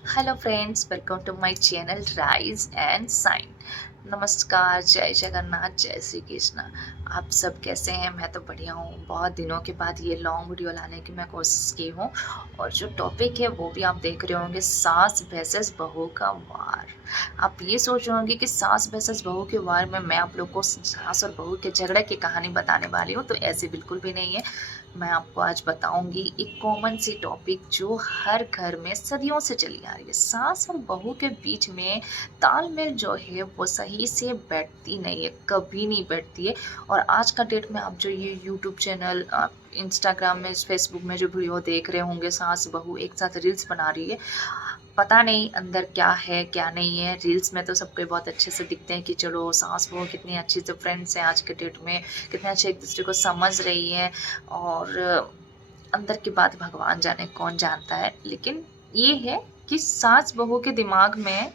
Hello friends, welcome to my channel rise and shine. नमस्कार, जय जगन्नाथ, जय श्री कृष्ण। आप सब कैसे हैं? मैं तो बढ़िया हूँ। बहुत दिनों के बाद ये लॉन्ग वीडियो लाने की मैं कोशिश की हूँ और जो टॉपिक है वो भी आप देख रहे होंगे, सास वर्सेस बहू का वार। आप ये सोच रहे होंगे कि सास वर्सेस बहू के वार में मैं आप लोग को सास और बहू के झगड़े की कहानी बताने वाली हूँ, तो ऐसे बिल्कुल भी नहीं है। मैं आपको आज बताऊंगी एक कॉमन सी टॉपिक जो हर घर में सदियों से चली आ रही है। सास और बहू के बीच में तालमेल जो है वो सही से बैठती नहीं है, कभी नहीं बैठती है। और आज का डेट में आप जो ये यूट्यूब चैनल, इंस्टाग्राम में, फेसबुक में जो वीडियो देख रहे होंगे, सास बहू एक साथ रील्स बना रही है, पता नहीं अंदर क्या है क्या नहीं है। रील्स में तो सबके बहुत अच्छे से दिखते हैं कि चलो सास बहू कितनी अच्छी से फ्रेंड्स हैं आज के डेट में, कितने अच्छे एक दूसरे को समझ रही हैं। और अंदर की बात भगवान जाने, कौन जानता है। लेकिन ये है कि सास बहू के दिमाग में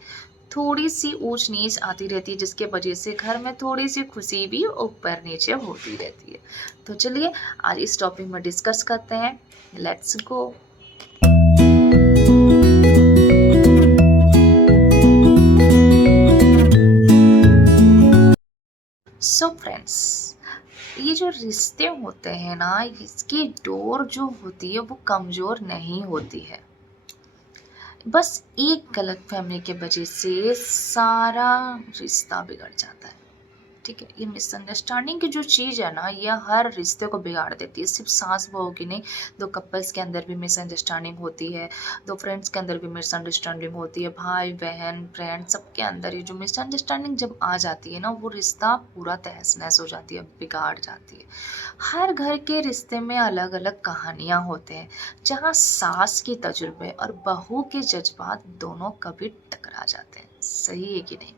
थोड़ी सी ऊंच नीच आती रहती है, जिसके वजह से घर में थोड़ी सी खुशी भी ऊपर नीचे होती रहती है। तो चलिए आज इस टॉपिक में डिस्कस करते हैं। Let's go. सो फ्रेंड्स, ये जो रिश्ते होते हैं ना, इसकी डोर जो होती है वो कमजोर नहीं होती है। बस एक गलतफहमी के वजह से सारा रिश्ता बिगड़ जाता है। ठीक है, ये मिसअंडरस्टैंडिंग की जो चीज़ है ना, ये हर रिश्ते को बिगाड़ देती है। सिर्फ सास बहू की नहीं, दो कपल्स के अंदर भी मिसअंडरस्टैंडिंग होती है, दो फ्रेंड्स के अंदर भी मिसअंडरस्टैंडिंग होती है, भाई बहन फ्रेंड सबके अंदर ये जो मिसअंडरस्टैंडिंग जब आ जाती है ना, वो रिश्ता पूरा तहस नहस हो जाती है, बिगाड़ जाती है। हर घर के रिश्ते में अलग अलग कहानियां होते हैं, जहाँ सास के तजुर्बे और बहू के जज्बात दोनों कभी टकरा जाते हैं। सही है कि नहीं?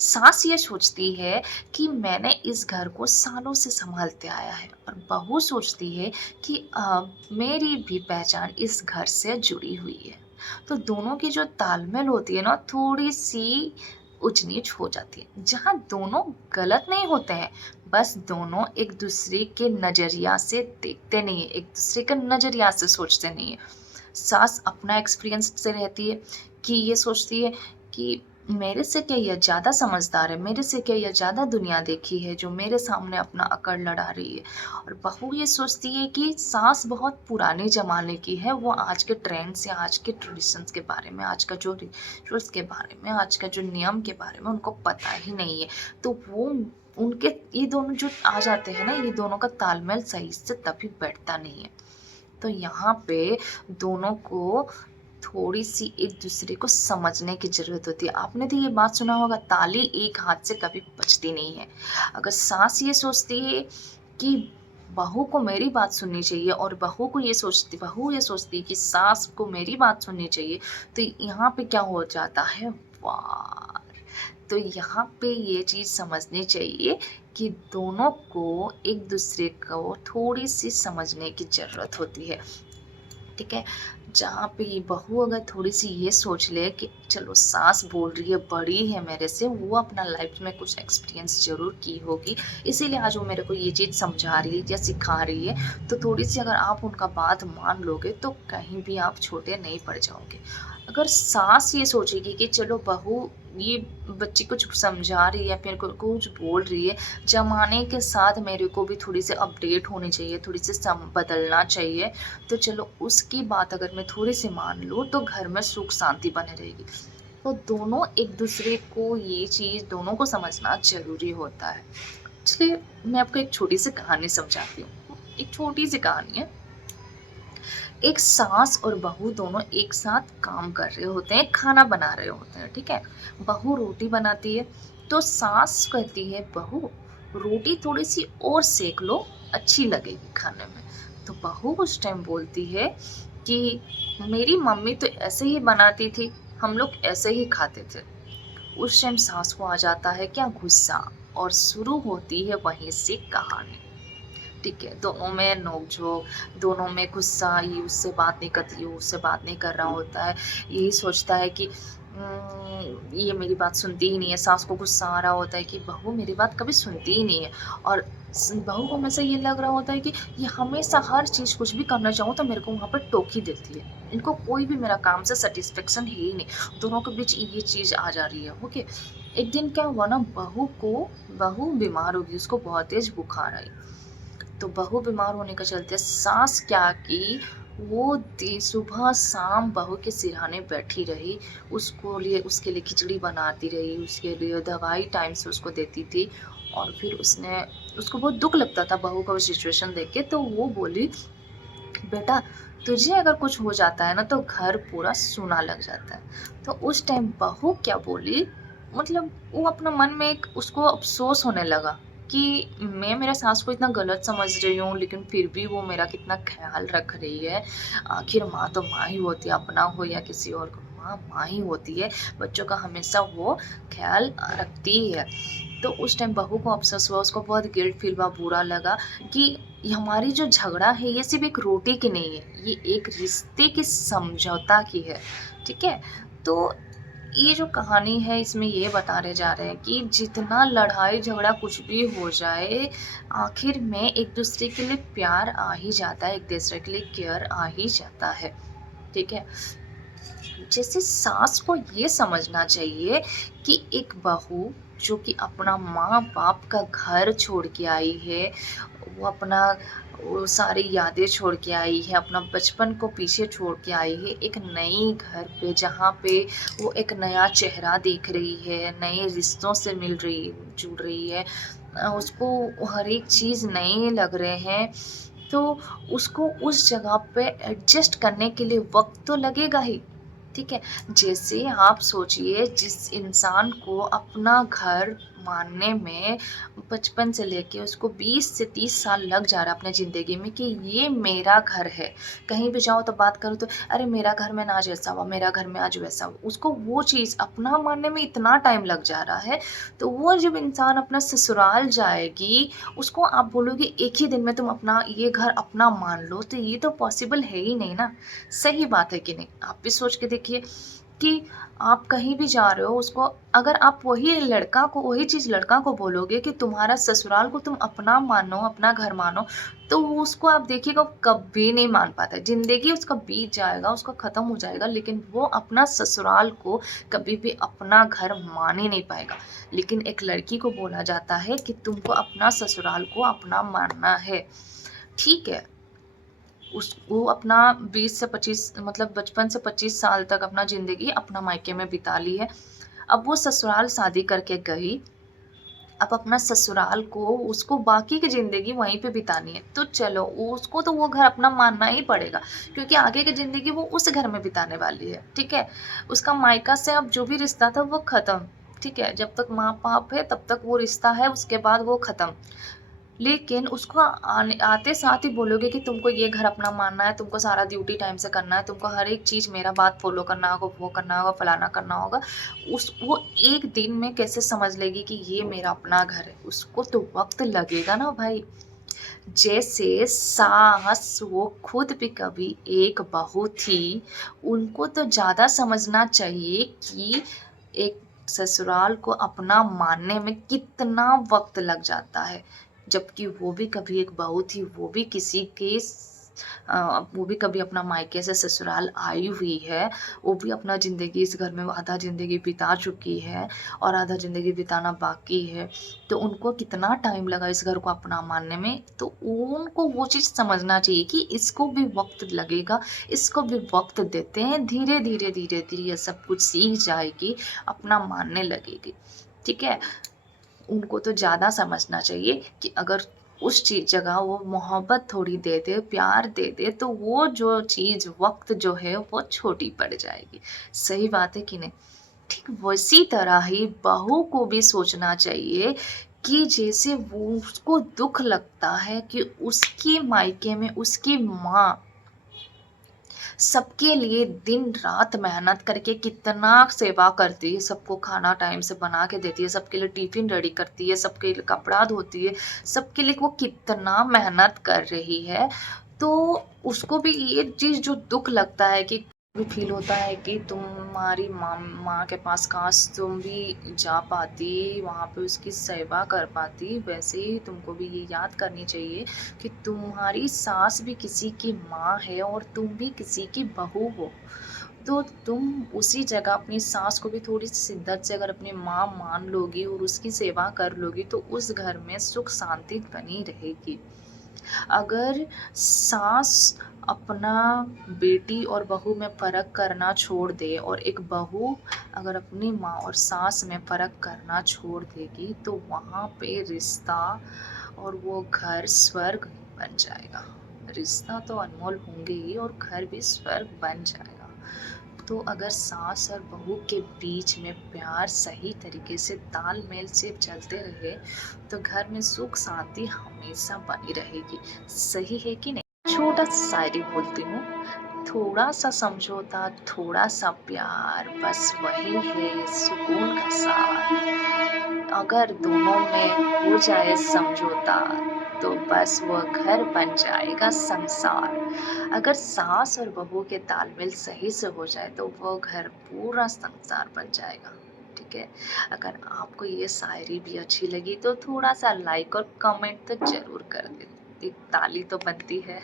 सास ये सोचती है कि मैंने इस घर को सालों से संभालते आया है, और बहू सोचती है कि मेरी भी पहचान इस घर से जुड़ी हुई है। तो दोनों की जो तालमेल होती है ना, थोड़ी सी ऊंच नीच हो जाती है। जहाँ दोनों गलत नहीं होते हैं, बस दोनों एक दूसरे के नजरिया से देखते नहीं है, एक दूसरे के नजरिया से सोचते नहीं है। सास अपना एक्सपीरियंस से रहती है कि ये सोचती है कि मेरे से क्या ये ज़्यादा समझदार है, मेरे से क्या ये ज़्यादा दुनिया देखी है, जो मेरे सामने अपना अकड़ लड़ा रही है। और बहू ये सोचती है कि सास बहुत पुराने ज़माने की है, वो आज के ट्रेंड्स या आज के ट्रेडिशंस के बारे में, आज का जो रिचुअल्स के बारे में, आज का जो नियम के बारे में उनको पता ही नहीं है। तो वो उनके ये दोनों जो आ जाते हैं ना, ये दोनों का तालमेल सही से तभी बैठता नहीं है। तो यहाँ पे दोनों को थोड़ी सी एक दूसरे को समझने की जरूरत होती है। आपने तो ये बात सुना होगा, ताली एक हाथ से कभी बजती नहीं है। अगर सास ये सोचती है कि बहू को मेरी बात सुननी चाहिए, और बहू ये सोचती है कि सास को मेरी बात सुननी चाहिए, तो यहाँ पे क्या हो जाता है, वार। तो यहाँ पे ये चीज़ समझनी चाहिए कि दोनों को एक दूसरे को थोड़ी सी समझने की ज़रूरत होती है। ठीक है, जहाँ पे ये बहू अगर थोड़ी सी ये सोच ले कि चलो सास बोल रही है, बड़ी है मेरे से, वो अपना लाइफ में कुछ एक्सपीरियंस जरूर की होगी, इसीलिए आज वो मेरे को ये चीज़ समझा रही है या सिखा रही है। तो थोड़ी सी अगर आप उनका बात मान लोगे तो कहीं भी आप छोटे नहीं पड़ जाओगे। अगर सास ये सोचेगी कि चलो बहू ये बच्ची कुछ समझा रही है या फिर कुछ बोल रही है, जमाने के साथ मेरे को भी थोड़ी सी अपडेट होनी चाहिए, थोड़ी सी बदलना चाहिए, तो चलो उसकी बात अगर मैं थोड़ी सी मान लूँ तो घर में सुख शांति बने रहेगी। तो दोनों एक दूसरे को ये चीज़ दोनों को समझना जरूरी होता है। चलिए मैं आपको एक छोटी सी कहानी समझाती हूँ। एक छोटी सी कहानी है। एक सास और बहू दोनों एक साथ काम कर रहे होते हैं, खाना बना रहे होते हैं। ठीक है, बहू रोटी बनाती है, तो सास कहती है बहू रोटी थोड़ी सी और सेक लो, अच्छी लगेगी खाने में। तो बहू उस टाइम बोलती है कि मेरी मम्मी तो ऐसे ही बनाती थी, हम लोग ऐसे ही खाते थे। उस टाइम सास को आ जाता है क्या, गुस्सा, और शुरू होती है वहीं से कहानी। ठीक है, दोनों में नोक-झोंक, दोनों में गुस्सा, ये उससे बात नहीं करती, वो उससे बात नहीं कर रहा होता है। यही सोचता है कि ये मेरी बात सुनती ही नहीं है, सास को गुस्सा आ रहा होता है कि बहू मेरी बात कभी सुनती ही नहीं है, और बहू को हमेशा ये लग रहा होता है कि ये हमेशा हर चीज़ कुछ भी करना चाहूँ तो मेरे को वहाँ पर टोक ही देती है, इनको कोई भी मेरा काम से सेटिस्फेक्शन है ही नहीं, दोनों के बीच ये चीज़ आ जा रही है। ओके, एक दिन क्या हुआ ना, बहू बीमार हो गई, उसको बहुत तेज बुखार आई। तो बहू बीमार होने के चलते सास क्या की, वो सुबह शाम बहू के सिरहाने बैठी रही, उसके लिए खिचड़ी बनाती रही, उसके लिए दवाई टाइम से उसको देती थी। और फिर उसको बहुत दुख लगता था बहू का वो सिचुएशन देख के, तो वो बोली, बेटा तुझे अगर कुछ हो जाता है ना तो घर पूरा सूना लग जाता है। तो उस टाइम बहू क्या बोली, मतलब वो अपना मन में एक उसको अफ़सोस होने लगा कि मैं मेरे सास को इतना गलत समझ रही हूँ, लेकिन फिर भी वो मेरा कितना ख़्याल रख रही है। आखिर माँ तो माँ ही होती है, अपना हो या किसी और को, माँ माँ ही होती है, बच्चों का हमेशा वो ख़्याल रखती ही है। तो उस टाइम बहू को अफ़सोस हुआ, उसको बहुत गिल्ट फ़ील हुआ, बुरा लगा कि ये हमारी जो झगड़ा है ये सिर्फ़ एक रोटी की नहीं है, ये एक रिश्ते की समझौता की है, ठीक है? तो ये जो कहानी है इसमें ये बताने जा रहे हैं कि जितना लड़ाई झगड़ा कुछ भी हो जाए, आखिर में एक दूसरे के लिए प्यार आ ही जाता है, एक दूसरे के लिए केयर आ ही जाता है, ठीक है? जैसे सास को ये समझना चाहिए कि एक बहू जो कि अपना माँ बाप का घर छोड़ के आई है, वो अपना वो सारी यादें छोड़ के आई है, अपना बचपन को पीछे छोड़ के आई है एक नई घर पे, जहाँ पे वो एक नया चेहरा देख रही है, नए रिश्तों से जुड़ रही है, उसको हर एक चीज़ नए लग रहे हैं, तो उसको उस जगह पे एडजस्ट करने के लिए वक्त तो लगेगा ही, ठीक है? जैसे आप सोचिए, जिस इंसान को अपना घर मानने में बचपन से लेके उसको 20 से 30 साल लग जा रहा है अपने ज़िंदगी में कि ये मेरा घर है। कहीं भी जाओ तो बात करो तो अरे मेरा घर में ना आज ऐसा हुआ, मेरा घर में आज वैसा हुआ। उसको वो चीज़ अपना मानने में इतना टाइम लग जा रहा है, तो वो जब इंसान अपना ससुराल जाएगी, उसको आप बोलोगे एक ही दिन में तुम अपना ये घर अपना मान लो, तो ये तो पॉसिबल है ही नहीं ना। सही बात है कि नहीं? आप भी सोच के देखिए कि आप कहीं भी जा रहे हो, उसको अगर आप वही चीज़ लड़का को बोलोगे कि तुम्हारा ससुराल को तुम अपना मानो, अपना घर मानो, तो वो उसको आप देखिएगा वो कभी नहीं मान पाता है। ज़िंदगी उसका बीत जाएगा, उसका ख़त्म हो जाएगा, लेकिन वो अपना ससुराल को कभी भी अपना घर मान ही नहीं पाएगा। लेकिन एक लड़की को बोला जाता है कि तुमको अपना ससुराल को अपना मानना है। ठीक है, वो अपना 20 से 25 मतलब बचपन से 25 साल तक अपना ज़िंदगी अपना मायके में बिता ली है। अब वो ससुराल शादी करके गई, अब अपना ससुराल को उसको बाकी की ज़िंदगी वहीं पे बितानी है। तो चलो उसको तो वो घर अपना मानना ही पड़ेगा, क्योंकि आगे की ज़िंदगी वो उस घर में बिताने वाली है, ठीक है? उसका मायका से अब जो भी रिश्ता था वो ख़त्म, ठीक है? जब तक माँ-बाप है तब तक वो रिश्ता है, उसके बाद वो ख़त्म। लेकिन उसको आते साथ ही बोलोगे कि तुमको ये घर अपना मानना है, तुमको सारा ड्यूटी टाइम से करना है, तुमको हर एक चीज़ मेरा बात फ़ॉलो करना होगा, वो करना होगा, फलाना करना होगा। वो एक दिन में कैसे समझ लेगी कि ये मेरा अपना घर है? उसको तो वक़्त लगेगा ना भाई। जैसे सास वो खुद भी कभी एक बहू थी, उनको तो ज़्यादा समझना चाहिए कि एक ससुराल को अपना मानने में कितना वक़्त लग जाता है। जबकि वो भी कभी एक बहू थी, वो भी कभी अपना मायके से ससुराल आई हुई है, वो भी अपना ज़िंदगी इस घर में आधा ज़िंदगी बिता चुकी है और आधा ज़िंदगी बिताना बाकी है। तो उनको कितना टाइम लगा इस घर को अपना मानने में, तो उनको वो चीज़ समझना चाहिए कि इसको भी वक़्त लगेगा, इसको भी वक़्त देते हैं, धीरे-धीरे ये सब कुछ सीख जाएगी, अपना मानने लगेगी, ठीक है? उनको तो ज़्यादा समझना चाहिए कि अगर उस चीज़ जगह वो मोहब्बत थोड़ी दे दे, प्यार दे दे, तो वो जो चीज़ वक़्त जो है वो छोटी पड़ जाएगी। सही बात है कि नहीं? ठीक वैसी तरह ही बहू को भी सोचना चाहिए कि जैसे वो उसको दुःख लगता है कि उसके मायके में उसकी माँ सबके लिए दिन-रात मेहनत करके कितना सेवा करती है, सबको खाना टाइम से बना के देती है, सबके लिए टिफ़िन रेडी करती है, सबके लिए कपड़ा धोती है, सबके लिए वो कितना मेहनत कर रही है। तो उसको भी ये चीज़ जो दुःख लगता है कि भी फील होता है कि तुम्हारी माँ के पास काश तुम भी जा पाती, वहाँ पे उसकी सेवा कर पाती, वैसे ही तुमको भी ये याद करनी चाहिए कि तुम्हारी सास भी किसी की माँ है और तुम भी किसी की बहू हो। तो तुम उसी जगह अपनी सास को भी थोड़ी शिद्दत से अगर अपनी माँ मान लोगी और उसकी सेवा कर लोगी तो उस घर में सुख शांति बनी रहेगी। अगर सास अपना बेटी और बहू में फ़र्क करना छोड़ दे और एक बहू अगर अपनी माँ और सास में फ़र्क करना छोड़ देगी तो वहाँ पे रिश्ता और वो घर स्वर्ग बन जाएगा। रिश्ता तो अनमोल होंगे ही और घर भी स्वर्ग बन जाएगा। तो अगर सास और बहू के बीच में प्यार सही तरीके से तालमेल से चलते रहे तो घर में सुख शांति हमेशा बनी रहेगी। सही है कि नहीं? छोटा सा शायरी बोलती हूँ, थोड़ा सा समझौता थोड़ा सा प्यार बस वही है सुकून का सार। अगर दोनों में हो जाए समझौता तो बस वो घर बन जाएगा संसार। अगर सास और बहू के तालमेल सही से हो जाए तो वो घर पूरा संसार बन जाएगा। ठीक है, अगर आपको ये शायरी भी अच्छी लगी तो थोड़ा सा लाइक और कमेंट तो जरूर कर दे, ताली तो बनती है।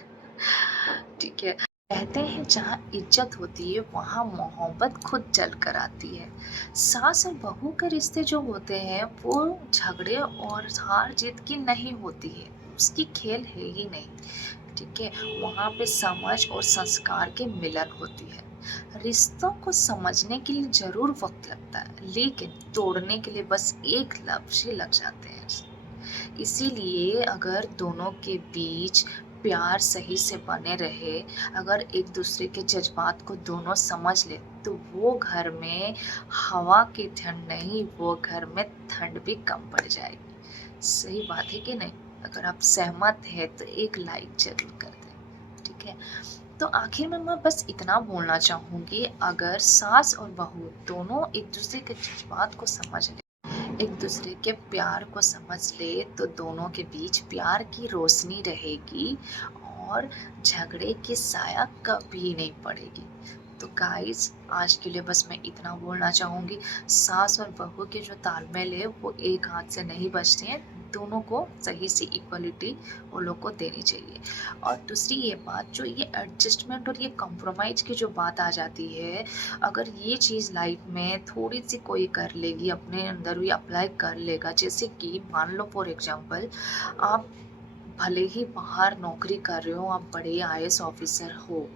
ठीक है, कहते हैं जहाँ इज्जत होती है वहाँ मोहब्बत खुद चल कर आती है। सास और बहू के रिश्ते जो होते हैं वो झगड़े और हार जीत की नहीं होती है, उसकी खेल है ही नहीं। ठीक है, वहाँ पे समझ और संस्कार के मिलन होती है। रिश्तों को समझने के लिए जरूर वक्त लगता है लेकिन तोड़ने के लिए बस एक लफ्ज ही लग जाते हैं। इसीलिए अगर दोनों के बीच प्यार सही से बने रहे, अगर एक दूसरे के जज्बात को दोनों समझ ले तो वो घर में हवा की ठंड नहीं, वो घर में ठंड भी कम पड़ जाएगी। सही बात है कि नहीं? अगर आप सहमत हैं तो एक लाइक जरूर कर दें। ठीक है, तो आखिर में मैं बस इतना बोलना चाहूँगी, अगर सास और बहू दोनों एक दूसरे के जज्बात को समझ ले, एक दूसरे के प्यार को समझ ले तो दोनों के बीच प्यार की रोशनी रहेगी और झगड़े की साया कभी नहीं पड़ेगी। तो गाइस आज के लिए बस मैं इतना बोलना चाहूँगी, सास और बहू के जो तालमेल है वो एक हाथ से नहीं बजते हैं, दोनों को सही से इक्वलिटी वो लोग को देनी चाहिए। और दूसरी ये बात, जो ये एडजस्टमेंट और ये कॉम्प्रोमाइज़ की जो बात आ जाती है, अगर ये चीज़ लाइफ में थोड़ी सी कोई कर लेगी, अपने अंदर भी अप्लाई कर लेगा, जैसे कि मान लो फॉर एग्जांपल आप भले ही बाहर नौकरी कर रहे हो, आप बड़े आईएएस ऑफिसर हो,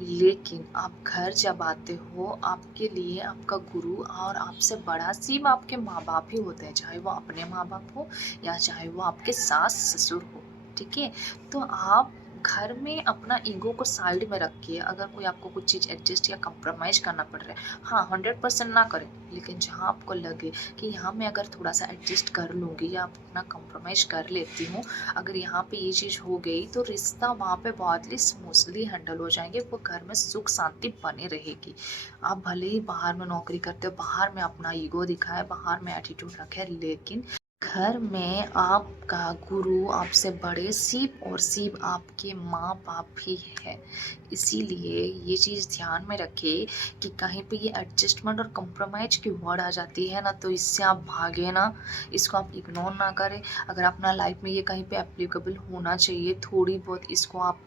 लेकिन आप घर जब आते हो आपके लिए आपका गुरु और आपसे बड़ा सिर्फ आपके माँ बाप ही होते हैं, चाहे वो अपने माँ बाप हो या चाहे वो आपके सास ससुर हो। ठीक है, तो आप घर में अपना ईगो को साइड में रखिए। अगर कोई आपको कुछ चीज़ एडजस्ट या कंप्रोमाइज करना पड़ रहा है, हाँ 100% ना करें, लेकिन जहाँ आपको लगे कि यहाँ मैं अगर थोड़ा सा एडजस्ट कर लूँगी या अपना कंप्रोमाइज कर लेती हूँ, अगर यहाँ पे ये चीज़ हो गई तो रिश्ता वहाँ पे बहुत ही स्मूथली हैंडल हो जाएंगे, वो घर में सुख शांति बनी रहेगी। आप भले ही बाहर में नौकरी करते हो, बाहर में अपना ईगो दिखाए, बाहर में एटीट्यूड रखे, लेकिन घर में आपका गुरु आपसे बड़े सिर्फ और सिर्फ आपके माँ बाप ही है। इसीलिए ये चीज़ ध्यान में रखिए कि कहीं पे ये एडजस्टमेंट और कंप्रोमाइज की वर्ड आ जाती है ना, तो इससे आप भागे ना, इसको आप इग्नोर ना करें। अगर अपना लाइफ में ये कहीं पे एप्लीकेबल होना चाहिए थोड़ी बहुत, इसको आप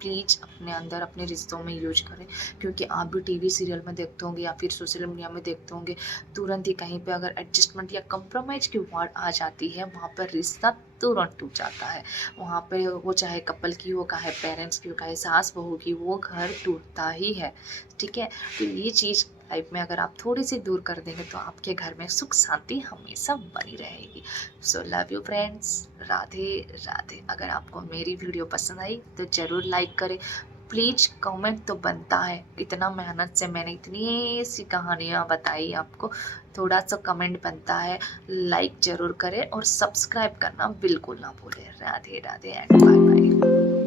प्लीज़ अपने अंदर अपने रिश्तों में यूज करें। क्योंकि आप भी टीवी सीरियल में देखते होंगे या फिर सोशल मीडिया में देखते होंगे, तुरंत ही कहीं पे अगर एडजस्टमेंट या कंप्रोमाइज की वर्ड आ जाती है वहाँ पर रिश्ता तुरंत टूट जाता है। वहाँ पे वो चाहे कपल की हो, चाहे पेरेंट्स की हो, चाहे सास बहू की, वो घर टूटता ही है। ठीक है, तो ये चीज़ लाइफ में अगर आप थोड़ी सी दूर कर देंगे तो आपके घर में सुख शांति हमेशा बनी रहेगी। So love you friends, Radhe Radhe. अगर आपको मेरी वीडियो पसंद आई तो ज़रूर लाइक करें, प्लीज़ कमेंट तो बनता है, इतना मेहनत से मैंने इतनी सी कहानियाँ बताई आपको, थोड़ा सा कमेंट बनता है, लाइक ज़रूर करें और सब्सक्राइब करना बिल्कुल ना भूलें। Radhe Radhe and bye bye.